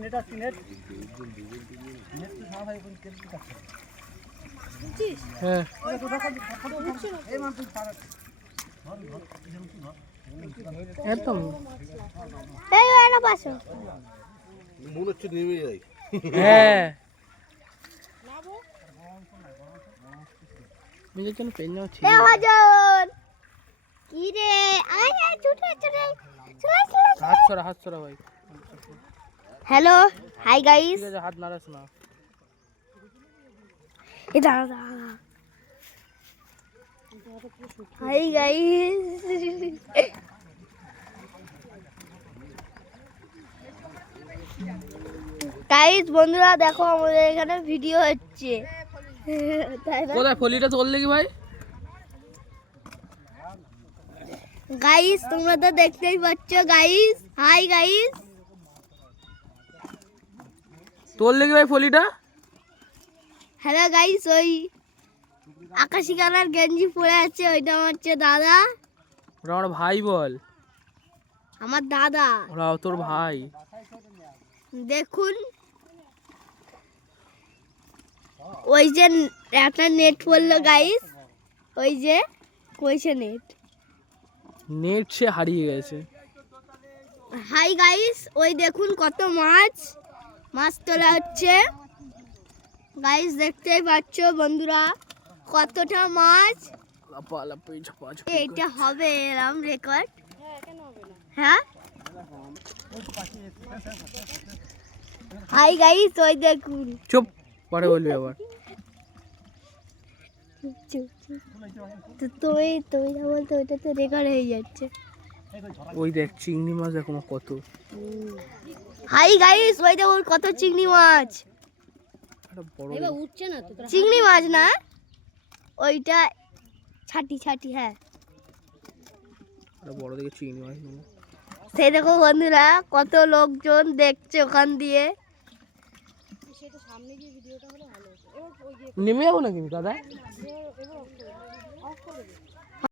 net আসছে net net তো সারা ভাই হ্যাঁ একদম মনে হচ্ছে নেমে যাই হ্যাঁ নিজের জন্য পেন নাও ছিল কি রে আয় আয় ছুটে ছুটে হাত ছড়া ভাই হ্যালো হাই গাইস ঠিক আছে হাত নাড়াস না এই দাঁড়া হাই গাইস গাইস বন্ধুরা দেখো আমাদের এখানে ভিডিও হচ্ছে কোথায় ফলিটা চললে কি ভাই গাইস তোমরা তো দেখতেই পাচ্ছ গাইস হাই গাইস চললে কি ভাই ফলিটা হ্যালো গাইস ওই আকাশি কালার গেঞ্জি পরে আছে ওইটা হচ্ছে দাদা ওরা আমার ভাই বল আমার দাদা ওরা তোর ভাই দেখুন ওই যে একটা নেট পড়লো গাইস ওই যে কইছে নেট সে হারিয়ে গেছে হাই গাইস ওই দেখুন কত মাছ তোলা হচ্ছে গাইস দেখতেই পাচ্ছ বন্ধুরা কতটা মাছ এটা হবে এরকম রেকর্ড হ্যাঁ হাই গাইস ওই দেখুন চুপ পরে বলবি আবার তো তুই না বলতে ওইটা তো রেকর্ড হয়ে যাচ্ছে ওই দেখ চিংড়ি মাছ দেখো কত হাই গাইস ওই দেখো কত চিংড়ি মাছ এবার উঠছে না তো চিংড়ি মাছ না ওইটা ছাটি হ্যাঁ বড় দেখে চিংড়ি মাছ সেই দেখো বন্ধুরা কত লোকজন দেখছে ওখান দিয়ে সেটা সামনে গিয়ে ভিডিওটা হলে ভালো হতো নেমে যাবো নাকি দাদা